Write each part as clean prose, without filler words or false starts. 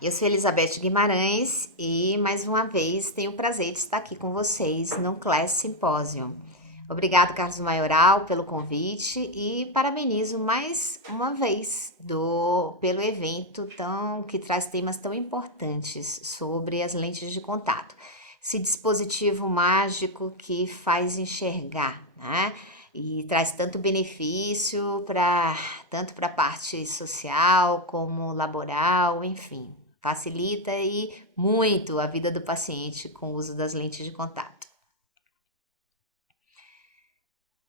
eu sou Elizabeth Guimarães e mais uma vez tenho o prazer de estar aqui com vocês no Class Symposium. Obrigado, Carlos Maioral, pelo convite e parabenizo mais uma vez pelo evento que traz temas tão importantes sobre as lentes de contato. Esse dispositivo mágico que faz enxergar, né? E traz tanto benefício tanto para a parte social como laboral, enfim, facilita e muito a vida do paciente com o uso das lentes de contato.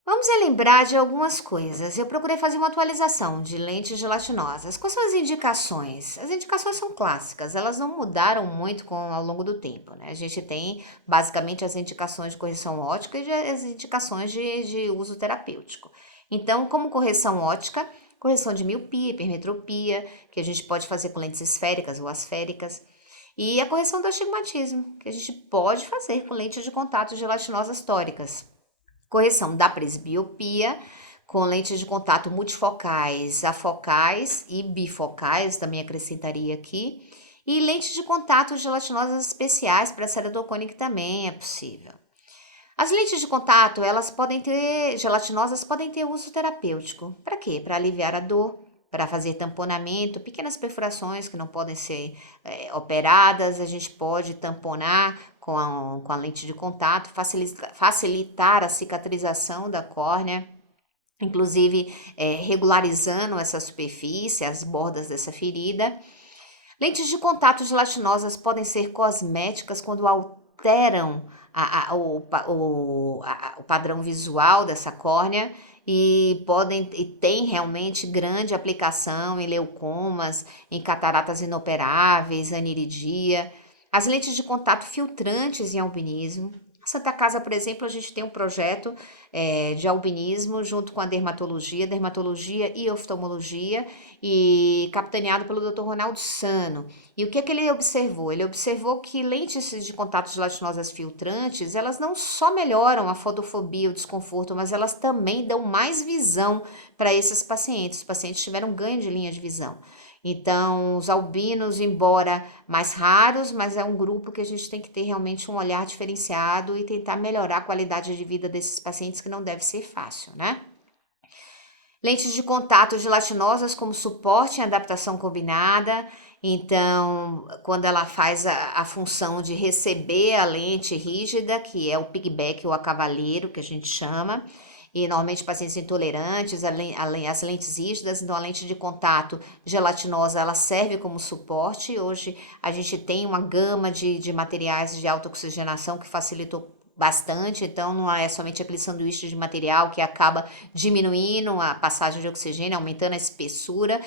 Vamos relembrar de algumas coisas. Eu procurei fazer uma atualização de lentes gelatinosas. Quais são as indicações? As indicações são clássicas, elas não mudaram muito ao longo do tempo, né? A gente tem basicamente as indicações de correção ótica e as indicações de uso terapêutico. Então, como correção ótica, correção de miopia, hipermetropia, que a gente pode fazer com lentes esféricas ou asféricas. E a correção do astigmatismo, que a gente pode fazer com lentes de contato gelatinosas tóricas. Correção da presbiopia, com lentes de contato multifocais, afocais e bifocais, também acrescentaria aqui. E lentes de contato gelatinosas especiais para ceratocone, que também é possível. As lentes de contato, gelatinosas podem ter uso terapêutico. Para quê? Para aliviar a dor, para fazer tamponamento, pequenas perfurações que não podem ser operadas, a gente pode tamponar com a lente de contato, facilitar a cicatrização da córnea, inclusive regularizando essa superfície, as bordas dessa ferida. Lentes de contato gelatinosas podem ser cosméticas quando alteram o padrão visual dessa córnea e tem realmente grande aplicação em leucomas, em cataratas inoperáveis, aniridia. As lentes de contato filtrantes em albinismo. Na Santa Casa, por exemplo, a gente tem um projeto de albinismo junto com a dermatologia e oftalmologia, e capitaneado pelo Dr. Ronaldo Sano. E o que ele observou? Ele observou que lentes de contato gelatinosas filtrantes, elas não só melhoram a fotofobia, o desconforto, mas elas também dão mais visão para esses pacientes. Os pacientes tiveram ganho de linha de visão. Então, os albinos, embora mais raros, mas é um grupo que a gente tem que ter realmente um olhar diferenciado e tentar melhorar a qualidade de vida desses pacientes, que não deve ser fácil, né? Lentes de contato gelatinosas como suporte em adaptação combinada. Então, quando ela faz a função de receber a lente rígida, que é o piggyback ou a cavaleiro, que a gente chama, e normalmente pacientes intolerantes, as lentes rígidas, então a lente de contato gelatinosa, ela serve como suporte. Hoje a gente tem uma gama de materiais de alta oxigenação que facilitou bastante, então não é somente aquele sanduíche de material que acaba diminuindo a passagem de oxigênio, aumentando a espessura,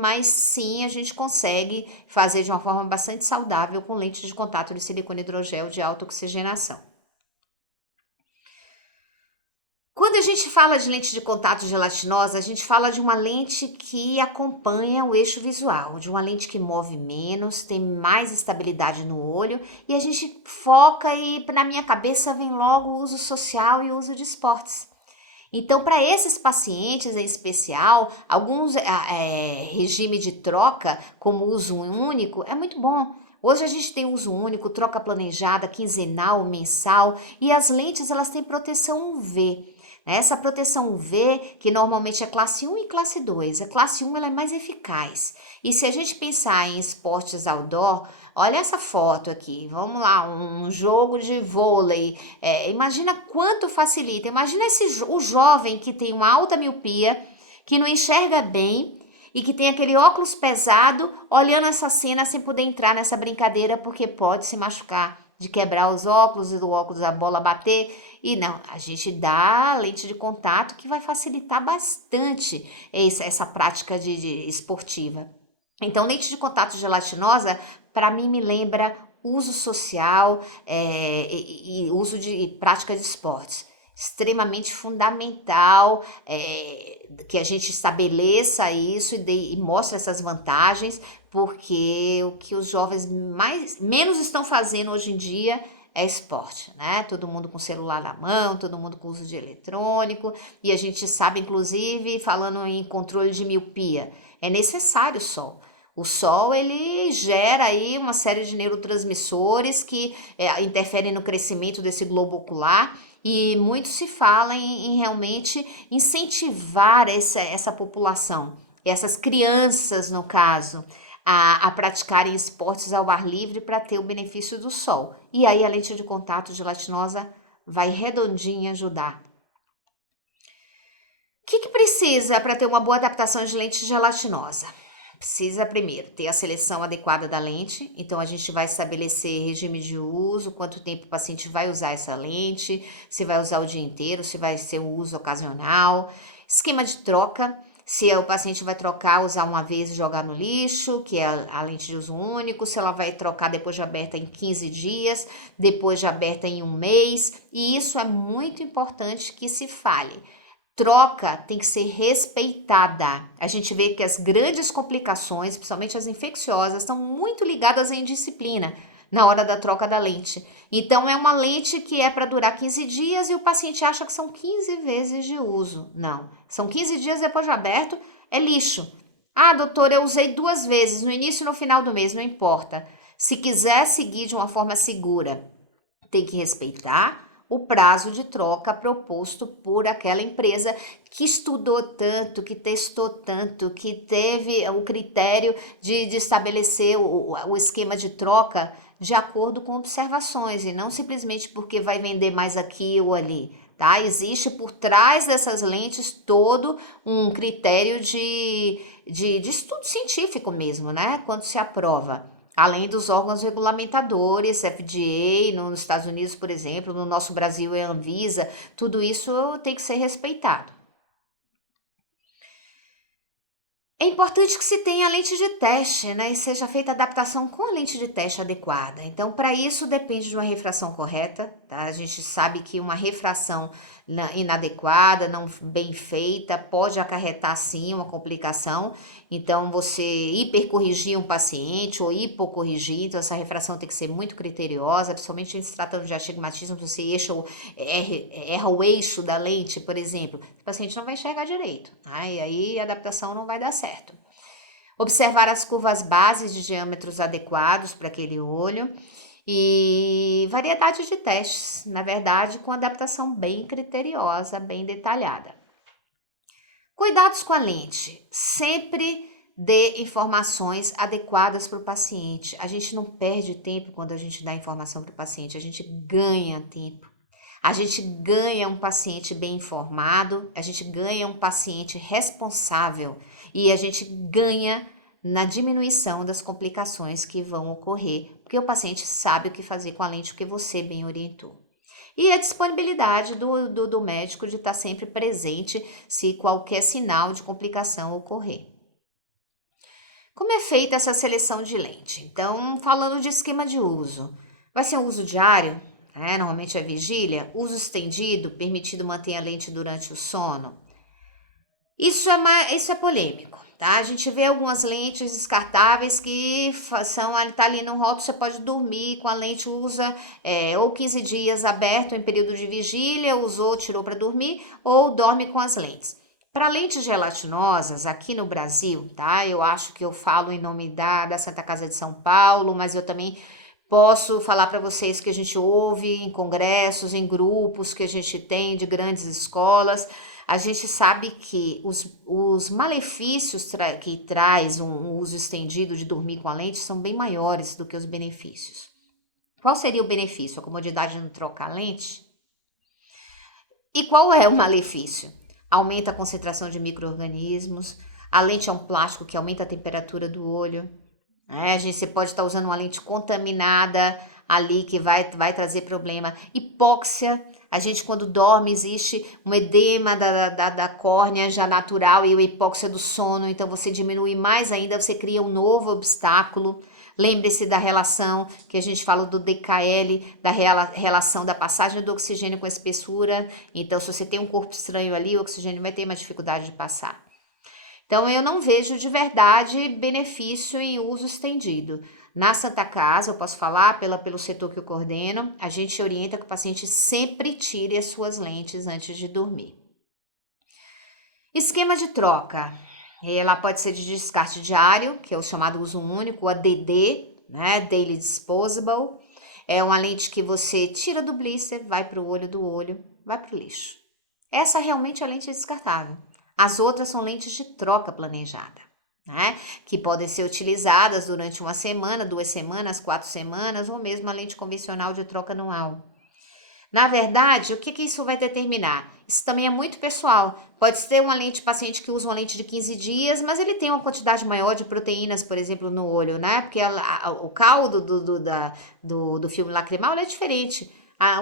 mas sim a gente consegue fazer de uma forma bastante saudável com lentes de contato de silicone hidrogel de alta oxigenação. Quando a gente fala de lente de contato gelatinosa, a gente fala de uma lente que acompanha o eixo visual, de uma lente que move menos, tem mais estabilidade no olho, e a gente foca e na minha cabeça vem logo o uso social e o uso de esportes. Então, para esses pacientes em especial, alguns regime de troca, como uso único, é muito bom. Hoje a gente tem uso único, troca planejada, quinzenal, mensal, e as lentes elas têm proteção UV. Essa proteção UV, que normalmente é classe 1 e classe 2, a classe 1 ela é mais eficaz. E se a gente pensar em esportes outdoor, olha essa foto aqui, vamos lá, um jogo de vôlei, imagina quanto facilita, imagina o jovem que tem uma alta miopia, que não enxerga bem e que tem aquele óculos pesado, olhando essa cena sem poder entrar nessa brincadeira porque pode se machucar, de quebrar os óculos e do óculos a bola bater. E não, a gente dá lente de contato que vai facilitar bastante essa prática de esportiva. Então, lente de contato gelatinosa, para mim, me lembra uso social e uso de prática de esportes. Extremamente fundamental que a gente estabeleça isso e mostre essas vantagens, porque o que os jovens menos estão fazendo hoje em dia é esporte, né? Todo mundo com celular na mão, todo mundo com uso de eletrônico, e a gente sabe, inclusive, falando em controle de miopia, é necessário o sol. O sol, ele gera aí uma série de neurotransmissores que interferem no crescimento desse globo ocular e muito se fala em realmente incentivar essa população, essas crianças, no caso, a praticarem esportes ao ar livre para ter o benefício do sol. E aí a lente de contato gelatinosa vai redondinha ajudar. O que precisa para ter uma boa adaptação de lente gelatinosa? Precisa primeiro ter a seleção adequada da lente, então a gente vai estabelecer regime de uso, quanto tempo o paciente vai usar essa lente, se vai usar o dia inteiro, se vai ser um uso ocasional, esquema de troca, se o paciente vai trocar, usar uma vez e jogar no lixo, que é a lente de uso único, se ela vai trocar depois de aberta em 15 dias, depois de aberta em um mês, e isso é muito importante que se fale. Troca tem que ser respeitada. A gente vê que as grandes complicações, principalmente as infecciosas, estão muito ligadas à indisciplina na hora da troca da lente. Então, é uma lente que é para durar 15 dias e o paciente acha que são 15 vezes de uso. Não, são 15 dias depois de aberto, é lixo. Ah, doutor, eu usei 2 vezes, no início e no final do mês, não importa. Se quiser seguir de uma forma segura, tem que respeitar o prazo de troca proposto por aquela empresa que estudou tanto, que testou tanto, que teve o critério de estabelecer o esquema de troca de acordo com observações e não simplesmente porque vai vender mais aqui ou ali. Tá? Existe por trás dessas lentes todo um critério de estudo científico mesmo, né? Quando se aprova. Além dos órgãos regulamentadores, FDA, nos Estados Unidos, por exemplo, no nosso Brasil é a Anvisa, tudo isso tem que ser respeitado. É importante que se tenha a lente de teste, né, e seja feita a adaptação com a lente de teste adequada. Então, para isso, depende de uma refração correta, tá? A gente sabe que uma refração inadequada, não bem feita, pode acarretar, sim, uma complicação. Então, você hipercorrigir um paciente ou hipocorrigir, então essa refração tem que ser muito criteriosa, principalmente em se tratando de astigmatismo, você erra o eixo da lente, por exemplo, o paciente não vai enxergar direito, tá? E aí a adaptação não vai dar certo. Observar as curvas bases de diâmetros adequados para aquele olho e variedade de testes, na verdade, com adaptação bem criteriosa, bem detalhada. Cuidados com a lente. Sempre dê informações adequadas para o paciente. A gente não perde tempo quando a gente dá informação para o paciente, a gente ganha tempo. A gente ganha um paciente bem informado, a gente ganha um paciente responsável e a gente ganha na diminuição das complicações que vão ocorrer, porque o paciente sabe o que fazer com a lente que você bem orientou. E a disponibilidade do médico de estar sempre presente se qualquer sinal de complicação ocorrer. Como é feita essa seleção de lente? Então, falando de esquema de uso, vai ser um uso diário? Normalmente é vigília, uso estendido, permitido manter a lente durante o sono. Isso é polêmico, tá? A gente vê algumas lentes descartáveis que tá ali no rótulo, você pode dormir com a lente, usa ou 15 dias aberto em período de vigília, usou, tirou para dormir, ou dorme com as lentes. Para lentes gelatinosas, aqui no Brasil, tá? Eu acho que eu falo em nome da Santa Casa de São Paulo, mas eu também posso falar para vocês que a gente ouve em congressos, em grupos que a gente tem de grandes escolas. A gente sabe que os malefícios que traz um uso estendido de dormir com a lente são bem maiores do que os benefícios. Qual seria o benefício? A comodidade de não trocar a lente? E qual é o malefício? Aumenta a concentração de micro-organismos, a lente é um plástico que aumenta a temperatura do olho. Você pode estar usando uma lente contaminada ali que vai trazer problema. Hipóxia, a gente quando dorme existe um edema da córnea já natural e o hipóxia do sono, então você diminui mais ainda, você cria um novo obstáculo. Lembre-se da relação que a gente fala do DKL, da relação da passagem do oxigênio com a espessura. Então, se você tem um corpo estranho ali, o oxigênio vai ter uma dificuldade de passar. Então, eu não vejo de verdade benefício em uso estendido. Na Santa Casa, eu posso falar pelo setor que eu coordeno, a gente orienta que o paciente sempre tire as suas lentes antes de dormir. Esquema de troca. Ela pode ser de descarte diário, que é o chamado uso único, a DD, né? Daily Disposable. É uma lente que você tira do blister, vai para o olho, vai para o lixo. Essa realmente é a lente descartável. As outras são lentes de troca planejada, né? Que podem ser utilizadas durante uma semana, 2 semanas, 4 semanas, ou mesmo a lente convencional de troca anual. Na verdade, o que isso vai determinar? Isso também é muito pessoal. Pode ter uma lente, paciente que usa uma lente de 15 dias, mas ele tem uma quantidade maior de proteínas, por exemplo, no olho, né? Porque o caldo do filme lacrimal é diferente.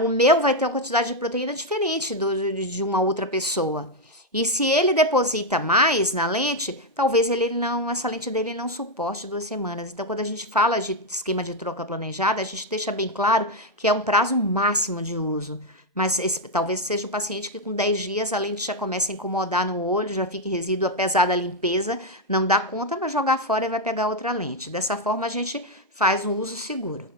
O meu vai ter uma quantidade de proteína diferente de uma outra pessoa. E se ele deposita mais na lente, talvez essa lente dele não suporte 2 semanas. Então, quando a gente fala de esquema de troca planejada, a gente deixa bem claro que é um prazo máximo de uso. Mas talvez seja o paciente que com 10 dias a lente já começa a incomodar no olho, já fique resíduo, apesar da limpeza, não dá conta, vai jogar fora e vai pegar outra lente. Dessa forma, a gente faz um uso seguro.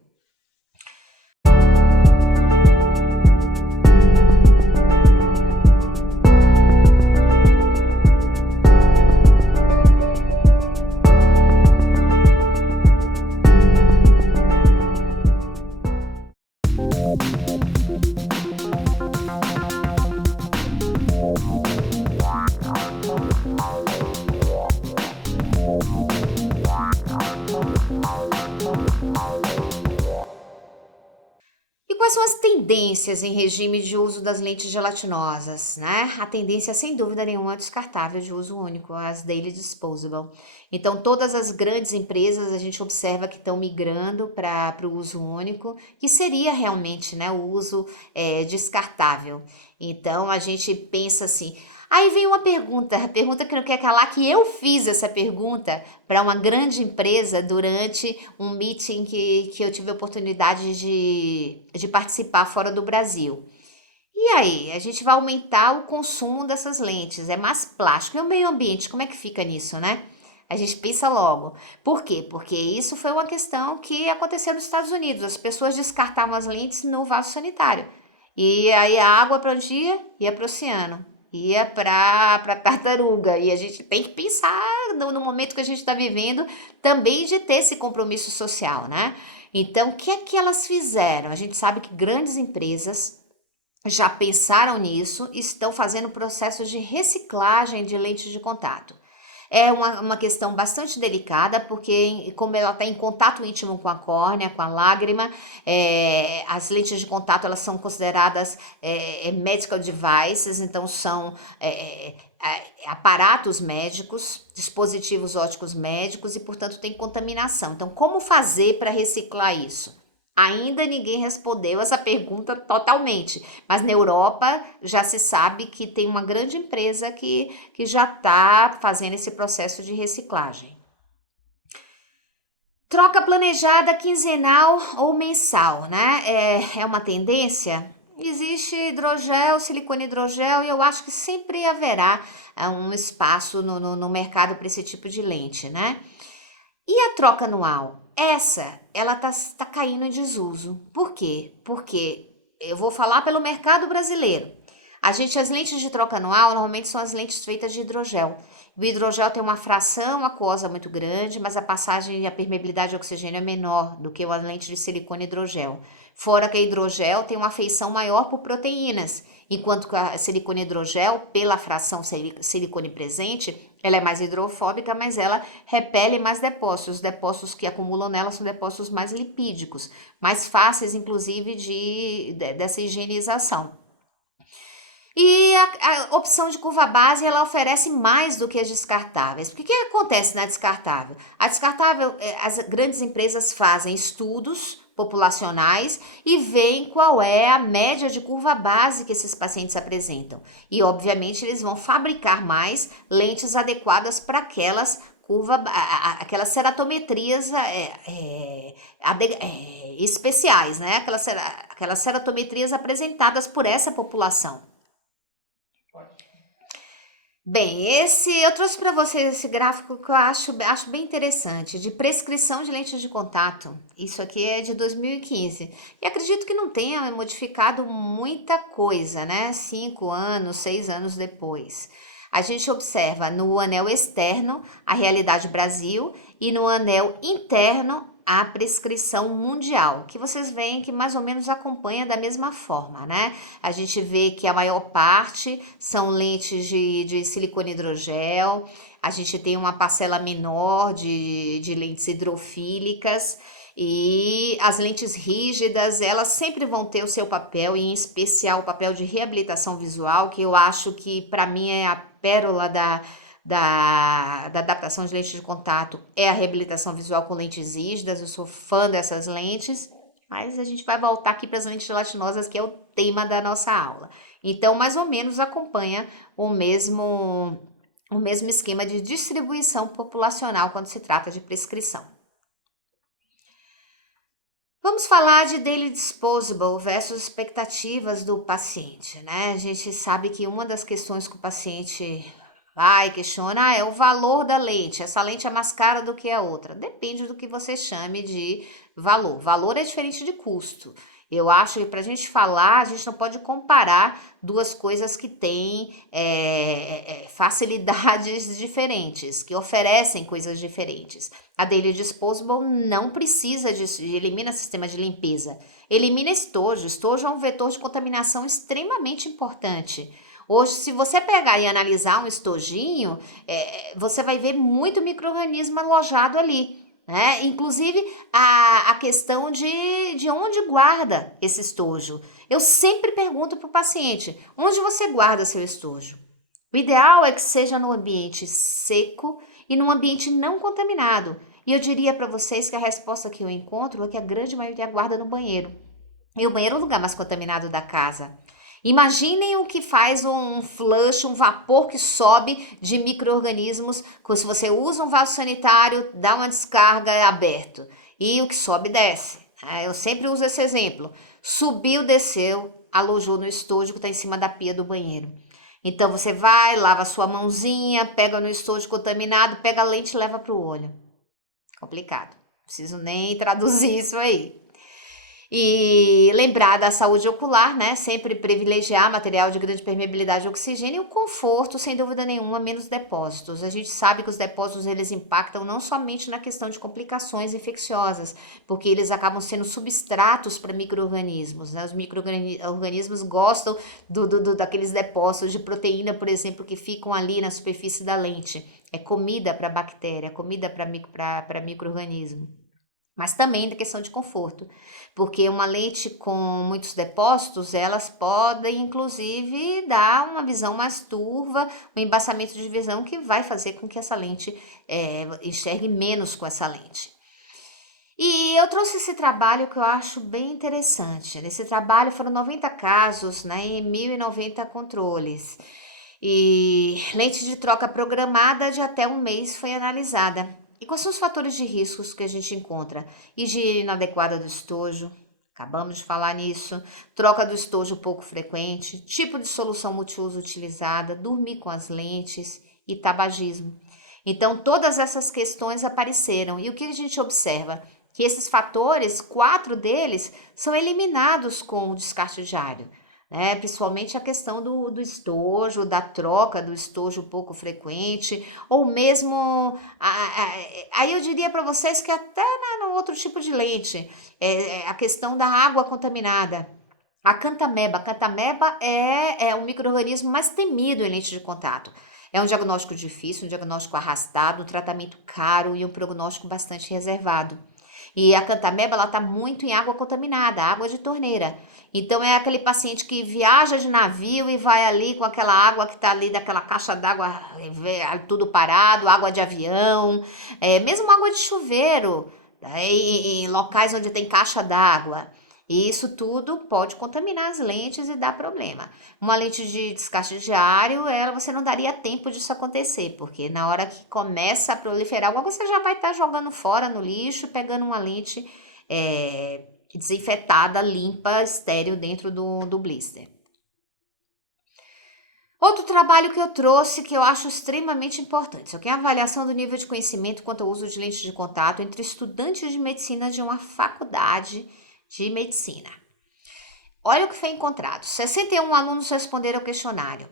E quais são as tendências em regime de uso das lentes gelatinosas, né? A tendência, sem dúvida nenhuma, é descartável de uso único, as daily disposable. Então, todas as grandes empresas a gente observa que estão migrando para o uso único, que seria realmente, né, o uso descartável. Então, a gente pensa assim. Aí vem uma pergunta, a pergunta que não quer calar, que eu fiz essa pergunta para uma grande empresa durante um meeting que eu tive a oportunidade de participar fora do Brasil. E aí, a gente vai aumentar o consumo dessas lentes, é mais plástico. E o meio ambiente, como é que fica nisso, né? A gente pensa logo. Por quê? Porque isso foi uma questão que aconteceu nos Estados Unidos. As pessoas descartavam as lentes no vaso sanitário. E aí a água para onde ia? Ia para o oceano. Ia para tartaruga. E a gente tem que pensar no momento que a gente está vivendo também de ter esse compromisso social, né? Então, o que é que elas fizeram? A gente sabe que grandes empresas já pensaram nisso e estão fazendo processos de reciclagem de lentes de contato. É uma questão bastante delicada, porque como ela está em contato íntimo com a córnea, com a lágrima, as lentes de contato elas são consideradas medical devices, então são aparatos médicos, dispositivos ópticos médicos e, portanto, tem contaminação. Então, como fazer para reciclar isso? Ainda ninguém respondeu essa pergunta totalmente, mas na Europa já se sabe que tem uma grande empresa que já está fazendo esse processo de reciclagem. Troca planejada quinzenal ou mensal, né? É uma tendência? Existe hidrogel, silicone hidrogel, e eu acho que sempre haverá um espaço no mercado para esse tipo de lente, né? E a troca anual? Ela tá caindo em desuso. Por quê? Porque eu vou falar pelo mercado brasileiro. As lentes de troca anual normalmente são as lentes feitas de hidrogel. O hidrogel tem uma fração aquosa muito grande, mas a passagem e a permeabilidade de oxigênio é menor do que a lente de silicone hidrogel. Fora que a hidrogel tem uma afeição maior por proteínas, enquanto que a silicone hidrogel, pela fração silicone presente, ela é mais hidrofóbica, mas ela repele mais depósitos. Os depósitos que acumulam nela são depósitos mais lipídicos, mais fáceis, inclusive, dessa higienização. E a opção de curva base, ela oferece mais do que as descartáveis. Porque o que acontece na descartável? A descartável, as grandes empresas fazem estudos populacionais e veem qual é a média de curva base que esses pacientes apresentam. E, obviamente, eles vão fabricar mais lentes adequadas para aquelas ceratometrias especiais, né? Aquelas ceratometrias apresentadas por essa população. Bem, eu trouxe para vocês esse gráfico que eu acho bem interessante, de prescrição de lentes de contato. Isso aqui é de 2015. E acredito que não tenha modificado muita coisa, né? 5 anos, 6 anos depois. A gente observa no anel externo a realidade Brasil e no anel interno a prescrição mundial, que vocês veem que mais ou menos acompanha da mesma forma, né? A gente vê que a maior parte são lentes de silicone hidrogel, a gente tem uma parcela menor de lentes hidrofílicas, e as lentes rígidas, elas sempre vão ter o seu papel, e em especial o papel de reabilitação visual, que eu acho que para mim é a pérola da adaptação de lentes de contato, é a reabilitação visual com lentes rígidas. Eu sou fã dessas lentes, mas a gente vai voltar aqui para as lentes gelatinosas, que é o tema da nossa aula. Então, mais ou menos acompanha o mesmo esquema de distribuição populacional quando se trata de prescrição. Vamos falar de daily disposable versus expectativas do paciente, né? A gente sabe que uma das questões que o paciente vai questionar é o valor da lente. Essa lente é mais cara do que a outra. Depende do que você chame de valor. Valor é diferente de custo. Eu acho que para a gente falar, a gente não pode comparar duas coisas que têm facilidades diferentes, que oferecem coisas diferentes. A Daily Disposable não precisa elimina sistema de limpeza, elimina estojo. Estojo é um vetor de contaminação extremamente importante. Hoje, se você pegar e analisar um estojinho, você vai ver muito micro-organismo alojado ali, né? Inclusive a questão de onde guarda esse estojo. Eu sempre pergunto para o paciente, onde você guarda seu estojo? O ideal é que seja num ambiente seco e num ambiente não contaminado. E eu diria para vocês que a resposta que eu encontro é que a grande maioria guarda no banheiro. E o banheiro é o lugar mais contaminado da casa. Imaginem o que faz um flush, um vapor que sobe de micro-organismos. Se você usa um vaso sanitário, dá uma descarga, é aberto. E o que sobe, desce. Eu sempre uso esse exemplo. Subiu, desceu, alojou no estojo que está em cima da pia do banheiro. Então você vai, lava a sua mãozinha, pega no estojo contaminado, pega a lente e leva para o olho. Complicado. Não preciso nem traduzir isso aí. E lembrar da saúde ocular, né? Sempre privilegiar material de grande permeabilidade de oxigênio e o conforto, sem dúvida nenhuma, menos depósitos. A gente sabe que os depósitos, eles impactam não somente na questão de complicações infecciosas, porque eles acabam sendo substratos para micro-organismos, né? Os micro-organismos gostam daqueles depósitos de proteína, por exemplo, que ficam ali na superfície da lente. É comida para bactéria, é comida para micro-organismo. Mas também da questão de conforto, porque uma lente com muitos depósitos, elas podem inclusive dar uma visão mais turva, um embaçamento de visão que vai fazer com que essa lente enxergue menos com essa lente. E eu trouxe esse trabalho que eu acho bem interessante. Nesse trabalho foram 90 casos, né, e 1.090 controles. E lente de troca programada de até um mês foi analisada. E quais são os fatores de riscos que a gente encontra? Higiene inadequada do estojo, acabamos de falar nisso, troca do estojo pouco frequente, tipo de solução multiuso utilizada, dormir com as lentes e tabagismo. Então, todas essas questões apareceram. E o que a gente observa? Que esses fatores, 4 deles, são eliminados com o descarte diário, né? Principalmente a questão do estojo, da troca do estojo pouco frequente, ou mesmo, aí eu diria para vocês que até no outro tipo de lente, a questão da água contaminada. A cantameba é o micro-organismo mais temido em lente de contato. É um diagnóstico difícil, um diagnóstico arrastado, um tratamento caro e um prognóstico bastante reservado. E a cantameba, ela tá muito em água contaminada, água de torneira. Então é aquele paciente que viaja de navio e vai ali com aquela água que tá ali daquela caixa d'água, tudo parado, água de avião, mesmo água de chuveiro, em locais onde tem caixa d'água. E isso tudo pode contaminar as lentes e dar problema. Uma lente de descarte diário, você não daria tempo disso acontecer, porque na hora que começa a proliferar água, você já vai estar jogando fora no lixo, pegando uma lente desinfetada, limpa, estéril dentro do blister. Outro trabalho que eu trouxe que eu acho extremamente importante, isso aqui é a avaliação do nível de conhecimento quanto ao uso de lentes de contato entre estudantes de medicina de uma faculdade de medicina. Olha o que foi encontrado. 61 alunos responderam ao questionário.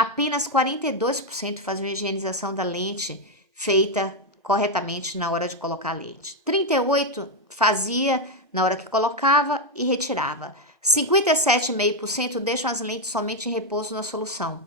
apenas 42% faziam a higienização da lente feita corretamente na hora de colocar a lente. 38% fazia na hora que colocava e retirava. 57,5% deixam as lentes somente em repouso na solução.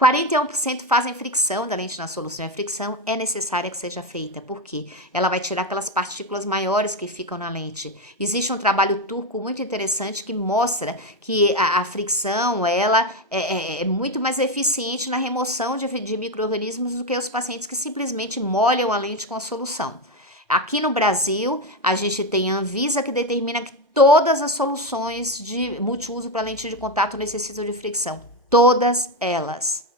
41% fazem fricção da lente na solução. A fricção é necessária que seja feita, porque ela vai tirar aquelas partículas maiores que ficam na lente. Existe um trabalho turco muito interessante que mostra que a fricção ela é muito mais eficiente na remoção de micro-organismos do que os pacientes que simplesmente molham a lente com a solução. Aqui no Brasil, a gente tem a Anvisa que determina que todas as soluções de multiuso para lente de contato necessitam de fricção. Todas elas.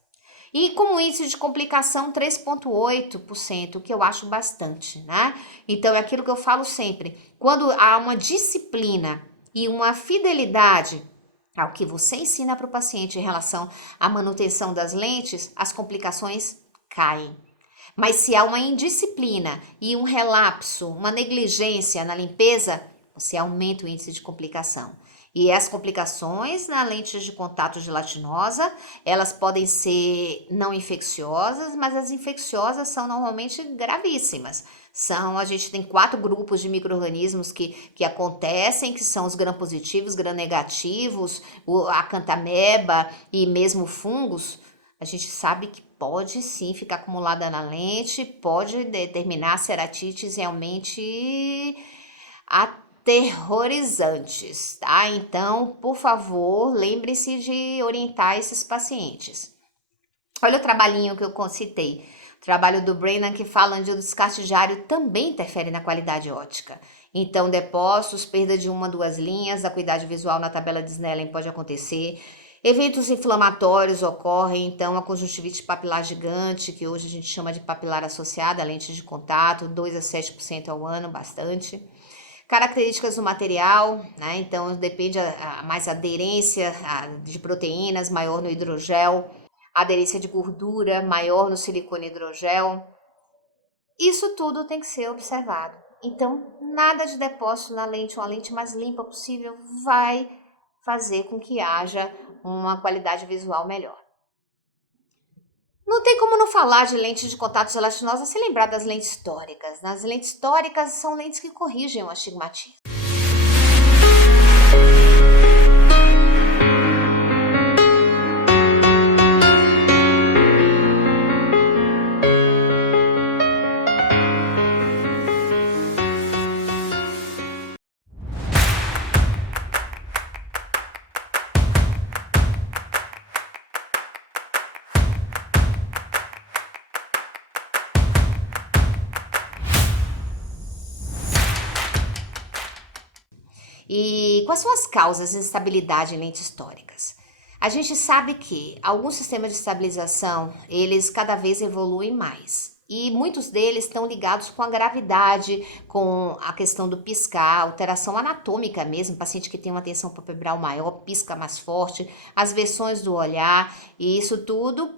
E com um índice de complicação 3,8%, que eu acho bastante, né? Então, é aquilo que eu falo sempre. Quando há uma disciplina e uma fidelidade ao que você ensina para o paciente em relação à manutenção das lentes, as complicações caem. Mas se há uma indisciplina e um relapso, uma negligência na limpeza, você aumenta o índice de complicação. E as complicações na lente de contato gelatinosa, elas podem ser não infecciosas, mas as infecciosas são normalmente gravíssimas. A gente tem 4 grupos de micro-organismos que acontecem, que são os gram-positivos, gram-negativos, a cantameba e mesmo fungos. A gente sabe que pode sim ficar acumulada na lente, pode determinar ceratites realmente aterrorizantes, tá? Então, por favor, lembre-se de orientar esses pacientes. Olha o trabalhinho que eu citei, o trabalho do Brennan que fala onde o descarte diário também interfere na qualidade óptica. Então, depósitos, perda de 1 a 2 linhas, a acuidade visual na tabela de Snellen pode acontecer. Eventos inflamatórios ocorrem, então a conjuntivite papilar gigante, que hoje a gente chama de papilar associada, a lente de contato, 2 a 7% ao ano, bastante. Características do material, né? Então depende mais aderência de proteínas, maior no hidrogel, aderência de gordura, maior no silicone hidrogel. Isso tudo tem que ser observado. Então, nada de depósito na lente, uma lente mais limpa possível vai fazer com que haja uma qualidade visual melhor. Não tem como não falar de lente de contato gelatinosa sem lembrar das lentes tóricas. As lentes tóricas são lentes que corrigem o astigmatismo. E quais são as causas de instabilidade em lentes tóricas? A gente sabe que alguns sistemas de estabilização, eles cada vez evoluem mais. E muitos deles estão ligados com a gravidade, com a questão do piscar, alteração anatômica mesmo, paciente que tem uma tensão palpebral maior, pisca mais forte, as versões do olhar, e isso tudo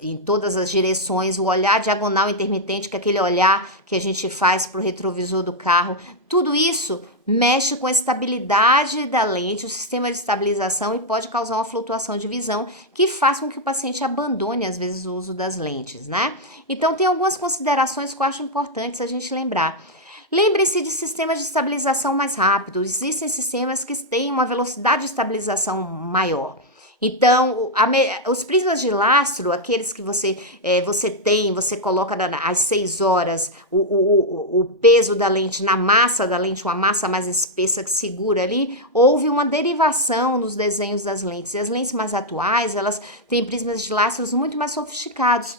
em todas as direções, o olhar diagonal intermitente, que é aquele olhar que a gente faz para o retrovisor do carro, tudo isso mexe com a estabilidade da lente, o sistema de estabilização e pode causar uma flutuação de visão que faz com que o paciente abandone, às vezes, o uso das lentes, né? Então, tem algumas considerações que eu acho importantes a gente lembrar. Lembre-se de sistemas de estabilização mais rápidos. Existem sistemas que têm uma velocidade de estabilização maior. Então, os prismas de lastro, aqueles que você coloca às 6 horas o peso da lente na massa da lente, uma massa mais espessa que segura ali, houve uma derivação nos desenhos das lentes. E as lentes mais atuais, elas têm prismas de lastros muito mais sofisticados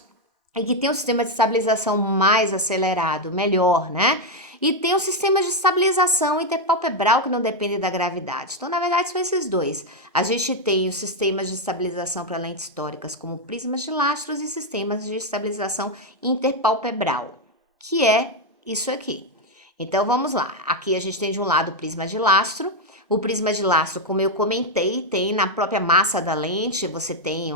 e que tem um sistema de estabilização mais acelerado, melhor, né? E tem o sistema de estabilização interpalpebral que não depende da gravidade. Então, na verdade, são esses dois. A gente tem os sistemas de estabilização para lentes tóricas, como prismas de lastros e sistemas de estabilização interpalpebral, que é isso aqui. Então, vamos lá. Aqui a gente tem de um lado o prisma de lastro, O prisma de lastro, como eu comentei, tem na própria massa da lente, você tem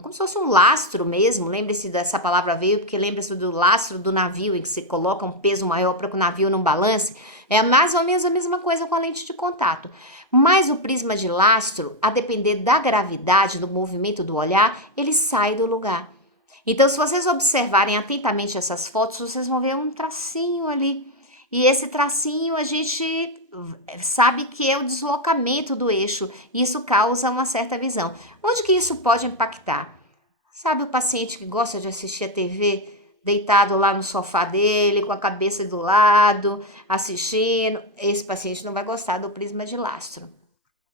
como se fosse um lastro mesmo. Lembre-se dessa palavra veio, porque lembra-se do lastro do navio, em que você coloca um peso maior para que o navio não balance. É mais ou menos a mesma coisa com a lente de contato. Mas o prisma de lastro, a depender da gravidade, do movimento do olhar, ele sai do lugar. Então, se vocês observarem atentamente essas fotos, vocês vão ver um tracinho ali. E esse tracinho a gente sabe que é o deslocamento do eixo. E isso causa uma certa visão. Onde que isso pode impactar? Sabe o paciente que gosta de assistir a TV deitado lá no sofá dele, com a cabeça do lado, assistindo? Esse paciente não vai gostar do prisma de lastro.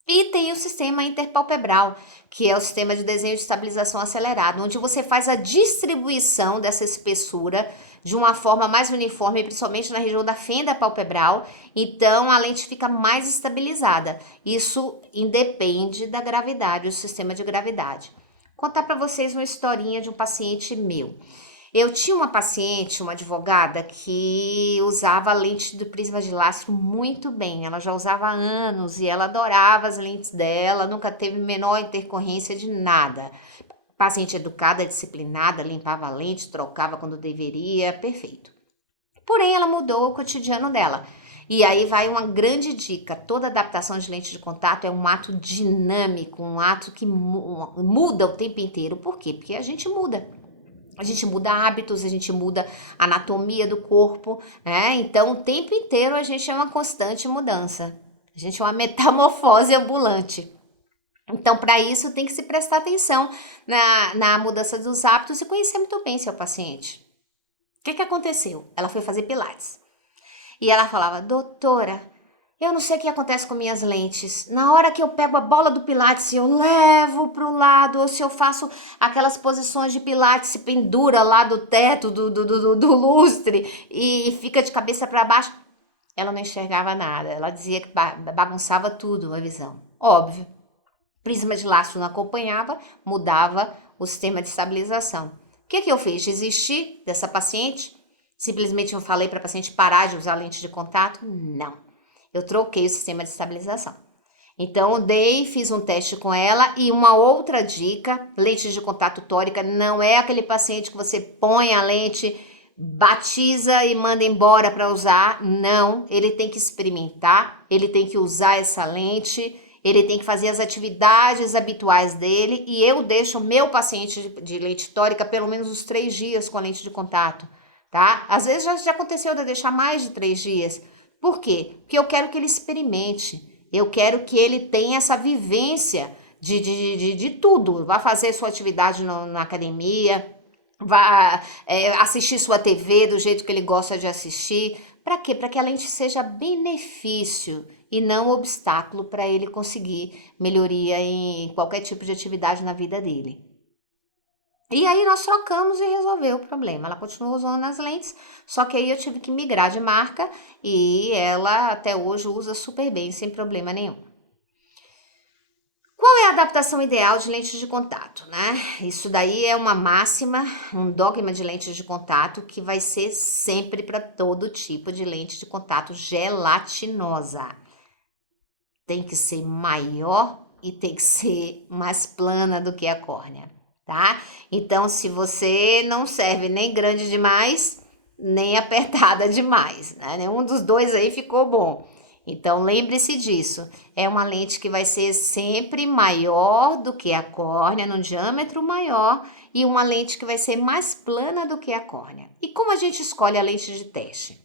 E tem o sistema interpalpebral, que é o sistema de desenho de estabilização acelerado, onde você faz a distribuição dessa espessura de uma forma mais uniforme, principalmente na região da fenda palpebral. Então, a lente fica mais estabilizada. Isso independe da gravidade, do sistema de gravidade. Vou contar para vocês uma historinha de um paciente meu. Eu tinha uma paciente, uma advogada, que usava a lente do prisma de lastro muito bem. Ela já usava há anos e ela adorava as lentes dela, nunca teve menor intercorrência de nada. Paciente educada, disciplinada, limpava a lente, trocava quando deveria, perfeito. Porém, ela mudou o cotidiano dela. E aí vai uma grande dica: toda adaptação de lente de contato é um ato dinâmico, um ato que muda o tempo inteiro. Por quê? Porque a gente muda. A gente muda hábitos, a gente muda a anatomia do corpo, né? Então, o tempo inteiro a gente é uma constante mudança. A gente é uma metamorfose ambulante. Então, para isso, tem que se prestar atenção na mudança dos hábitos e conhecer muito bem seu paciente. O que aconteceu? Ela foi fazer pilates. E ela falava: doutora, eu não sei o que acontece com minhas lentes. Na hora que eu pego a bola do pilates, eu levo pro lado, ou se eu faço aquelas posições de pilates, se pendura lá do teto do lustre e fica de cabeça para baixo, ela não enxergava nada. Ela dizia que bagunçava tudo a visão. Óbvio. Prisma de lastro não acompanhava, mudava o sistema de estabilização. O que eu fiz? Desisti dessa paciente? Simplesmente eu falei para a paciente parar de usar lente de contato? Não. Eu troquei o sistema de estabilização. Então, fiz um teste com ela. E uma outra dica: lente de contato tórica não é aquele paciente que você põe a lente, batiza e manda embora para usar. Não, ele tem que experimentar, ele tem que usar essa lente, ele tem que fazer as atividades habituais dele. E eu deixo o meu paciente de lente tórica pelo menos uns 3 dias com a lente de contato, tá? Às vezes já aconteceu de eu deixar mais de 3 dias. Por quê? Porque eu quero que ele experimente. Eu quero que ele tenha essa vivência de tudo. Vá fazer sua atividade na academia, vá assistir sua TV do jeito que ele gosta de assistir. Para quê? Para que a lente seja benefício e não obstáculo para ele conseguir melhoria em qualquer tipo de atividade na vida dele. E aí nós trocamos e resolveu o problema. Ela continuou usando as lentes, só que aí eu tive que migrar de marca e ela até hoje usa super bem, sem problema nenhum. Qual é a adaptação ideal de lentes de contato, né? Isso daí é uma máxima, um dogma de lentes de contato que vai ser sempre para todo tipo de lente de contato gelatinosa. Tem que ser maior e tem que ser mais plana do que a córnea, tá? Então, se você não serve nem grande demais, nem apertada demais, né? Nenhum dos dois aí ficou bom. Então, lembre-se disso. É uma lente que vai ser sempre maior do que a córnea, num diâmetro maior, e uma lente que vai ser mais plana do que a córnea. E como a gente escolhe a lente de teste?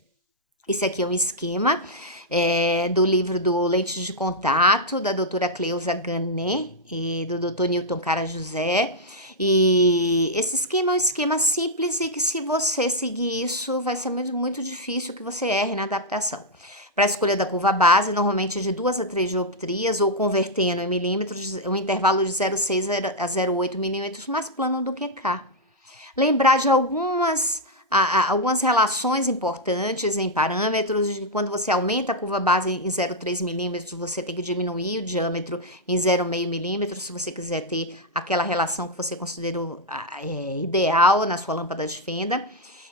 Esse aqui é um esquema do livro do Lentes de Contato, da doutora Cleusa Ganet e do doutor Newton Cara José. E esse esquema é um esquema simples e que, se você seguir isso, vai ser muito difícil que você erre na adaptação. Para a escolha da curva base, normalmente de 2 a 3 dioptrias, ou convertendo em milímetros, um intervalo de 0,6 a 0,8 milímetros, mais plano do que K. Lembrar de algumas relações importantes em parâmetros, de que quando você aumenta a curva base em 0,3 milímetros, você tem que diminuir o diâmetro em 0,5 milímetros, se você quiser ter aquela relação que você considerou ideal na sua lâmpada de fenda.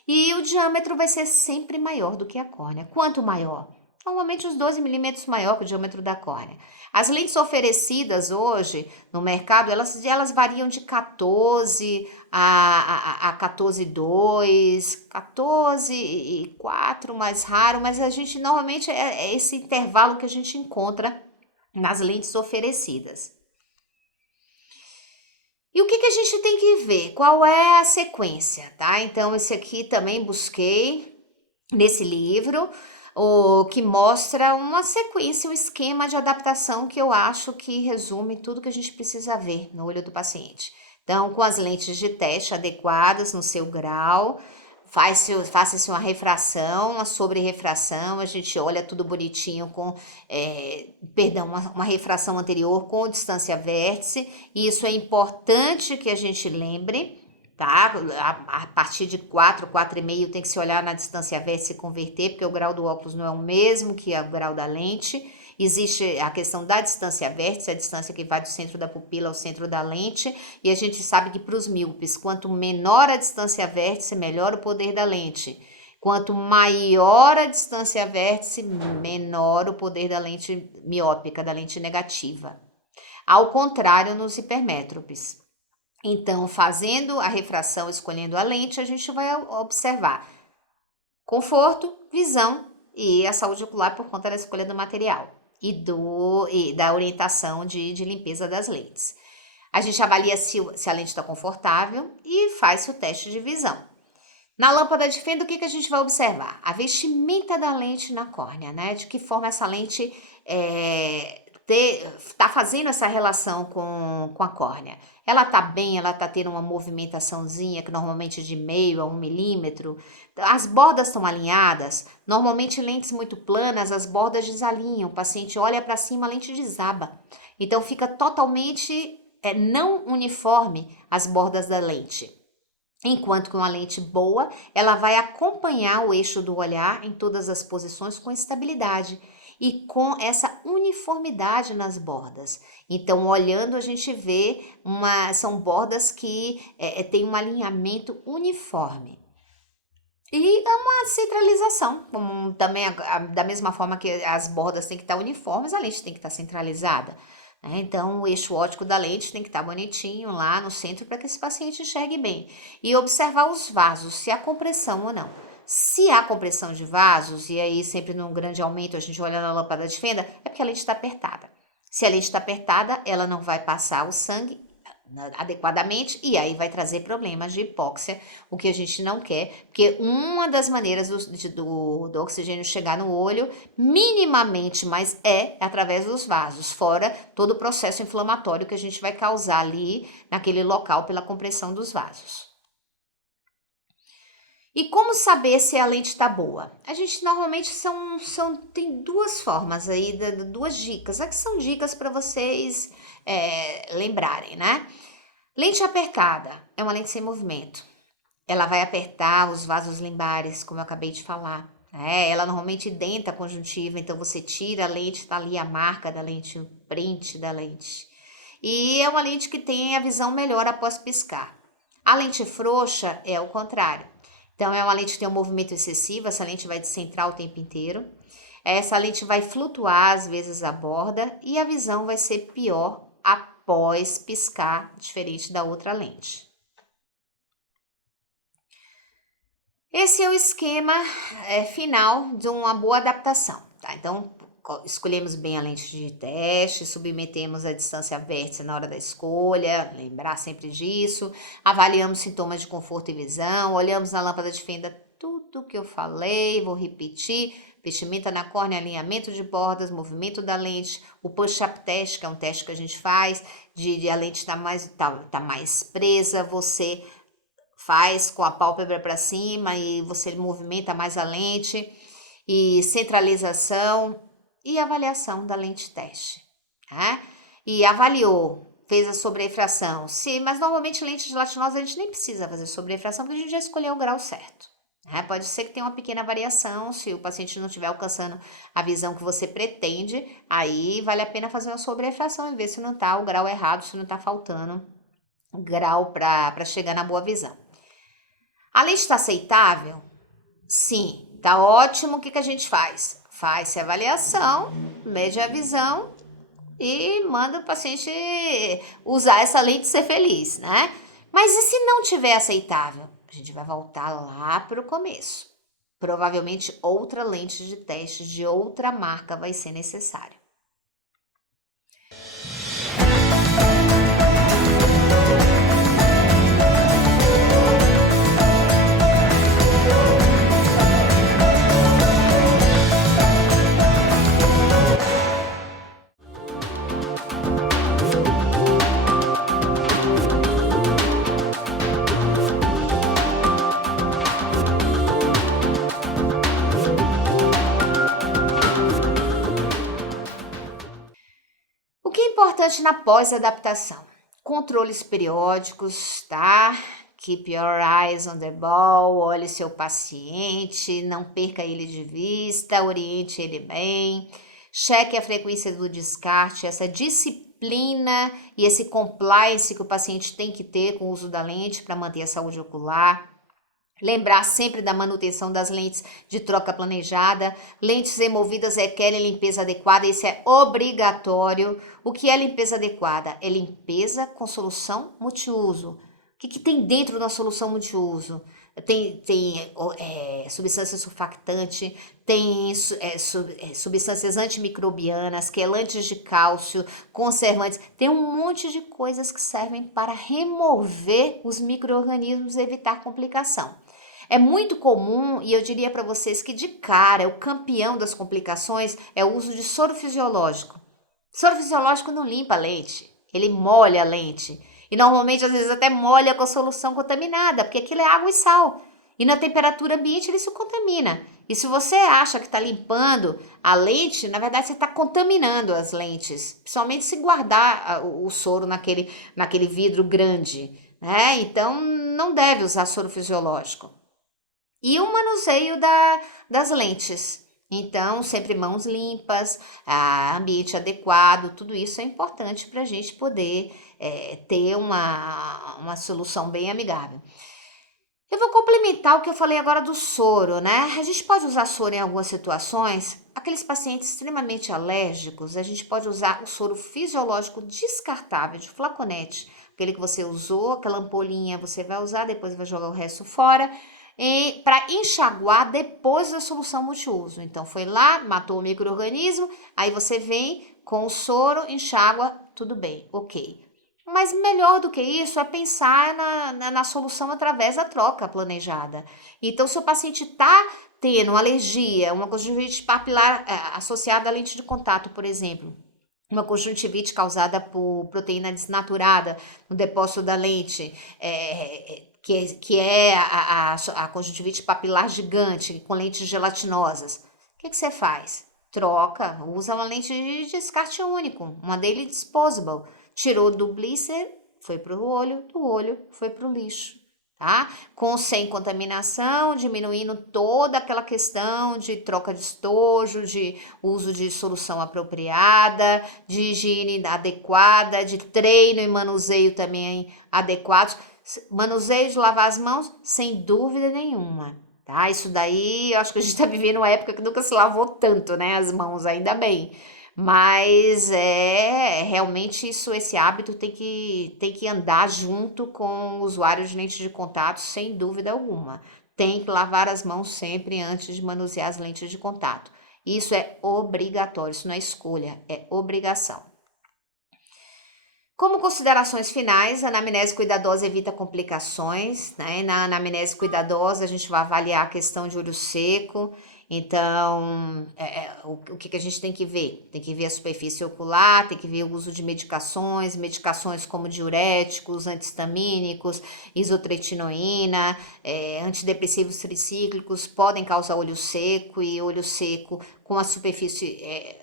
E o diâmetro vai ser sempre maior do que a córnea. Quanto maior? Normalmente uns 12 milímetros maior que o diâmetro da córnea. As lentes oferecidas hoje no mercado, elas variam de 14 a 14,2, 14,4 mais raro, mas a gente normalmente é esse intervalo que a gente encontra nas lentes oferecidas. E o que a gente tem que ver? Qual é a sequência, tá? Então, esse aqui também busquei nesse livro, o que mostra uma sequência, um esquema de adaptação que eu acho que resume tudo que a gente precisa ver no olho do paciente. Então, com as lentes de teste adequadas no seu grau, faça-se uma refração, uma sobre-refração, a gente olha tudo bonitinho com, uma refração anterior com distância vértice, e isso é importante que a gente lembre, tá? A partir de 4, 4,5 tem que se olhar na distância vértice e converter, porque o grau do óculos não é o mesmo que o grau da lente. Existe a questão da distância vértice, a distância que vai do centro da pupila ao centro da lente, e a gente sabe que para os míopes, quanto menor a distância vértice, melhor o poder da lente. Quanto maior a distância vértice, menor o poder da lente miópica, da lente negativa. Ao contrário nos hipermétropes. Então, fazendo a refração, escolhendo a lente, a gente vai observar conforto, visão e a saúde ocular por conta da escolha do material e da orientação de limpeza das lentes. A gente avalia se a lente está confortável e faz o teste de visão. Na lâmpada de fenda, o que a gente vai observar? A vestimenta da lente na córnea, né? De que forma essa lente tá fazendo essa relação com a córnea. Ela tá bem, ela tá tendo uma movimentaçãozinha, que normalmente é de meio a 1 milímetro. As bordas estão alinhadas. Normalmente lentes muito planas, as bordas desalinham. O paciente olha para cima, a lente desaba. Então fica totalmente não uniforme as bordas da lente. Enquanto que uma lente boa, ela vai acompanhar o eixo do olhar em todas as posições com estabilidade e com essa uniformidade nas bordas. Então, olhando, a gente vê são bordas que têm um alinhamento uniforme. E é uma centralização, como também da mesma forma que as bordas têm que estar uniformes, a lente tem que estar centralizada. Né? Então, o eixo óptico da lente tem que estar bonitinho lá no centro para que esse paciente enxergue bem. E observar os vasos, se há compressão ou não. Se há compressão de vasos, e aí sempre num grande aumento a gente olha na lâmpada de fenda, é porque a lente está apertada. Se a lente está apertada, ela não vai passar o sangue adequadamente e aí vai trazer problemas de hipóxia, o que a gente não quer, porque uma das maneiras do oxigênio chegar no olho, minimamente, mas é através dos vasos, fora todo o processo inflamatório que a gente vai causar ali naquele local pela compressão dos vasos. E como saber se a lente está boa? A gente normalmente tem duas formas aí, duas dicas. Aqui são dicas para vocês lembrarem, né? Lente apertada é uma lente sem movimento. Ela vai apertar os vasos limbares, como eu acabei de falar. Ela normalmente denta a conjuntiva, então você tira a lente, tá ali a marca da lente, o print da lente. E é uma lente que tem a visão melhor após piscar. A lente frouxa é o contrário. Então, é uma lente que tem um movimento excessivo, essa lente vai descentrar o tempo inteiro. Essa lente vai flutuar, às vezes, a borda, e a visão vai ser pior após piscar, diferente da outra lente. Esse é o esquema final de uma boa adaptação, tá? Então, escolhemos bem a lente de teste, submetemos a distância vértice na hora da escolha, lembrar sempre disso, avaliamos sintomas de conforto e visão, olhamos na lâmpada de fenda tudo que eu falei, vou repetir, vestimenta na córnea, alinhamento de bordas, movimento da lente, o push-up test, que é um teste que a gente faz, de a lente tá mais presa, você faz com a pálpebra para cima e você movimenta mais a lente, e centralização e avaliação da lente teste, tá? E avaliou, fez a sobrefração, mas normalmente lente gelatinosa a gente nem precisa fazer sobrefração porque a gente já escolheu o grau certo. Pode ser que tenha uma pequena variação, se o paciente não estiver alcançando a visão que você pretende, aí vale a pena fazer uma sobrefração e ver se não está o grau errado, se não está faltando grau para chegar na boa visão. A lente está aceitável? Sim, tá ótimo. O que a gente faz? faz-se a avaliação, mede a visão e manda o paciente usar essa lente e ser feliz, né? Mas e se não tiver aceitável? A gente vai voltar lá para o começo. Provavelmente outra lente de teste de outra marca vai ser necessária. O que é importante na pós-adaptação? Controles periódicos, tá? Keep your eyes on the ball, olhe seu paciente, não perca ele de vista, oriente ele bem, cheque a frequência do descarte, essa disciplina e esse compliance que o paciente tem que ter com o uso da lente para manter a saúde ocular. Lembrar sempre da manutenção das lentes de troca planejada. Lentes removidas requerem limpeza adequada, isso é obrigatório. O que é limpeza adequada? É limpeza com solução multiuso. O que tem dentro da solução multiuso? Tem substância surfactante, tem substâncias antimicrobianas, quelantes de cálcio, conservantes. Tem um monte de coisas que servem para remover os micro-organismos e evitar complicação. É muito comum, e eu diria para vocês que de cara, o campeão das complicações é o uso de soro fisiológico. Soro fisiológico não limpa a lente, ele molha a lente. E normalmente, às vezes, até molha com a solução contaminada, porque aquilo é água e sal. E na temperatura ambiente ele se contamina. E se você acha que está limpando a lente, na verdade você está contaminando as lentes. Principalmente se guardar o soro naquele vidro grande, né? Então, não deve usar soro fisiológico. E o manuseio das lentes. Então, sempre mãos limpas, ambiente adequado, tudo isso é importante para a gente poder ter uma solução bem amigável. Eu vou complementar o que eu falei agora do soro, né? A gente pode usar soro em algumas situações. Aqueles pacientes extremamente alérgicos, a gente pode usar o soro fisiológico descartável de flaconete. Aquele que você usou, aquela ampolinha você vai usar, depois vai jogar o resto fora. Para enxaguar depois da solução multiuso. Então, foi lá, matou o micro-organismo, aí você vem com o soro, enxágua, tudo bem, ok. Mas melhor do que isso é pensar na solução através da troca planejada. Então, se o paciente está tendo uma alergia, uma conjuntivite papilar associada à lente de contato, por exemplo, uma conjuntivite causada por proteína desnaturada no depósito da lente, que é a conjuntivite papilar gigante com lentes gelatinosas. O que você faz? Troca, usa uma lente de descarte único, uma daily disposable. Tirou do blister, foi para o olho, do olho foi para o lixo, tá? Com sem contaminação, diminuindo toda aquela questão de troca de estojo, de uso de solução apropriada, de higiene adequada, de treino e manuseio também adequados. Manuseio de lavar as mãos, sem dúvida nenhuma, tá? Isso daí, eu acho que a gente tá vivendo uma época que nunca se lavou tanto, né? As mãos, ainda bem. Mas realmente esse hábito tem que andar junto com o usuário de lentes de contato, sem dúvida alguma. Tem que lavar as mãos sempre antes de manusear as lentes de contato. Isso é obrigatório, isso não é escolha, é obrigação. Como considerações finais, a anamnese cuidadosa evita complicações, né? Na anamnese cuidadosa, a gente vai avaliar a questão de olho seco. Então, o que a gente tem que ver? Tem que ver a superfície ocular, tem que ver o uso de medicações como diuréticos, antihistamínicos, isotretinoína, antidepressivos tricíclicos podem causar olho seco, e olho seco com a superfície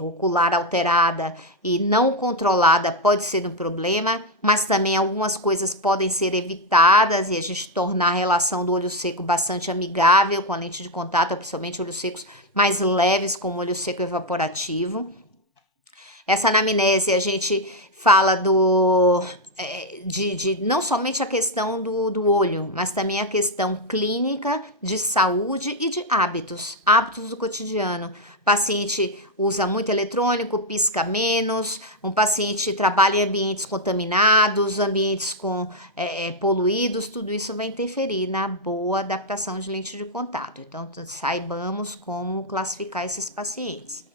ocular alterada e não controlada pode ser um problema, mas também algumas coisas podem ser evitadas e a gente tornar a relação do olho seco bastante amigável com a lente de contato, principalmente olhos secos mais leves, como o olho seco evaporativo. Essa anamnese a gente fala de não somente a questão do olho, mas também a questão clínica de saúde e de hábitos do cotidiano. O paciente usa muito eletrônico, pisca menos, um paciente trabalha em ambientes contaminados, ambientes poluídos, tudo isso vai interferir na boa adaptação de lente de contato. Então, saibamos como classificar esses pacientes.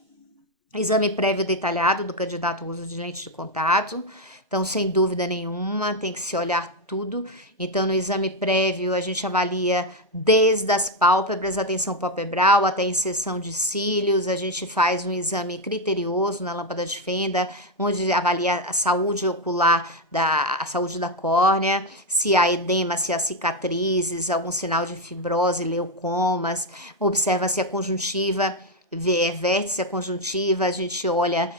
Exame prévio detalhado do candidato ao uso de lente de contato. Então, sem dúvida nenhuma, tem que se olhar tudo. Então, no exame prévio, a gente avalia desde as pálpebras, a tensão palpebral, até a inserção de cílios. A gente faz um exame criterioso na lâmpada de fenda, onde avalia a saúde ocular, a saúde da córnea, se há edema, se há cicatrizes, algum sinal de fibrose, leucomas. Observa-se a conjuntiva, vértice, a conjuntiva, a gente olha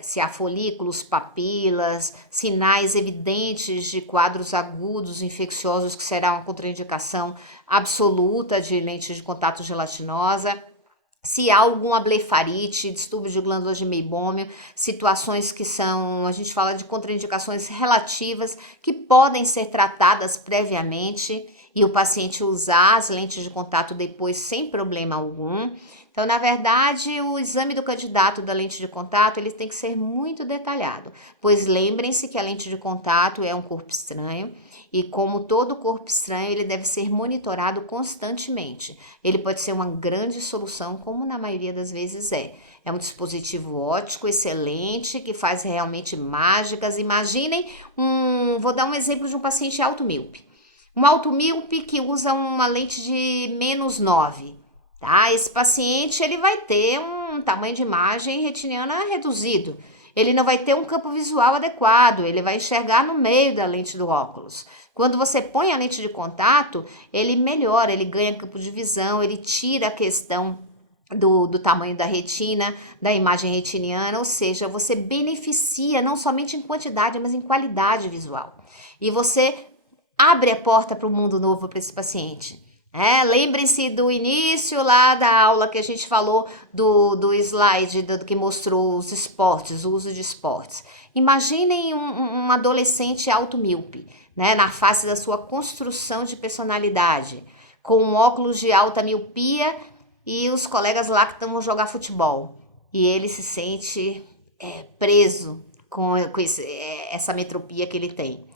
se há folículos, papilas, sinais evidentes de quadros agudos infecciosos, que será uma contraindicação absoluta de lente de contato gelatinosa. Se há alguma blefarite, distúrbio de glândulas de meibômio, situações que são, a gente fala de contraindicações relativas, que podem ser tratadas previamente e o paciente usar as lentes de contato depois sem problema algum. Então, na verdade, o exame do candidato da lente de contato, ele tem que ser muito detalhado, pois lembrem-se que a lente de contato é um corpo estranho e, como todo corpo estranho, ele deve ser monitorado constantemente. Ele pode ser uma grande solução, como na maioria das vezes é. É um dispositivo óptico excelente, que faz realmente mágicas. Imaginem, vou dar um exemplo de um paciente automíope. Um automíope que usa uma lente de -9, tá? Esse paciente, ele vai ter um tamanho de imagem retiniana reduzido. Ele não vai ter um campo visual adequado, ele vai enxergar no meio da lente do óculos. Quando você põe a lente de contato, ele melhora, ele ganha campo de visão, ele tira a questão do tamanho da retina, da imagem retiniana, ou seja, você beneficia não somente em quantidade, mas em qualidade visual. E você abre a porta para um mundo novo para esse paciente. Lembrem-se do início lá da aula que a gente falou do slide do que mostrou os esportes, o uso de esportes. Imaginem um adolescente automíope, né, na fase da sua construção de personalidade, com um óculos de alta miopia e os colegas lá que estão a jogar futebol. E ele se sente preso com essa metropia que ele tem.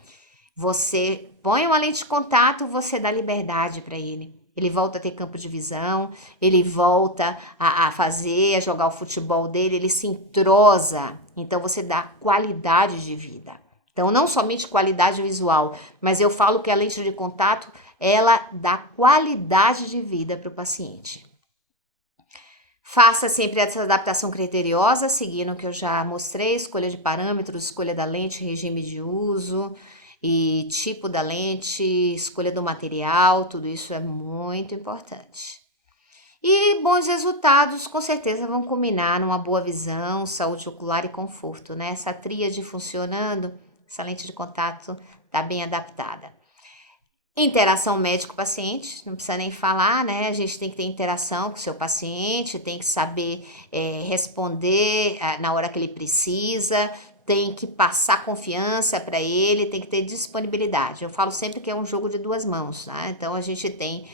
Você põe uma lente de contato, você dá liberdade para ele. Ele volta a ter campo de visão, ele volta a jogar o futebol dele, ele se entrosa. Então, você dá qualidade de vida. Então, não somente qualidade visual, mas eu falo que a lente de contato, ela dá qualidade de vida para o paciente. Faça sempre essa adaptação criteriosa, seguindo o que eu já mostrei, escolha de parâmetros, escolha da lente, regime de uso e tipo da lente, escolha do material, tudo isso é muito importante. E bons resultados com certeza vão culminar numa boa visão, saúde ocular e conforto, né? Essa tríade funcionando, essa lente de contato está bem adaptada. Interação médico-paciente, não precisa nem falar, né? A gente tem que ter interação com o seu paciente, tem que saber responder na hora que ele precisa, tem que passar confiança para ele, tem que ter disponibilidade. Eu falo sempre que é um jogo de duas mãos, tá? Então, a gente tem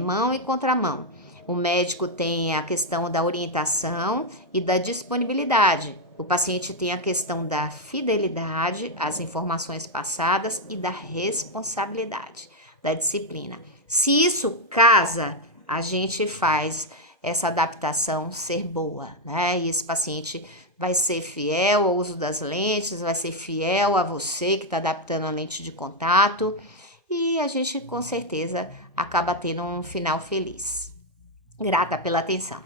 mão e contramão. O médico tem a questão da orientação e da disponibilidade. O paciente tem a questão da fidelidade às informações passadas e da responsabilidade, da disciplina. Se isso casa, a gente faz essa adaptação ser boa, né? E esse paciente vai ser fiel ao uso das lentes, vai ser fiel a você que está adaptando a lente de contato e a gente com certeza acaba tendo um final feliz. Grata pela atenção.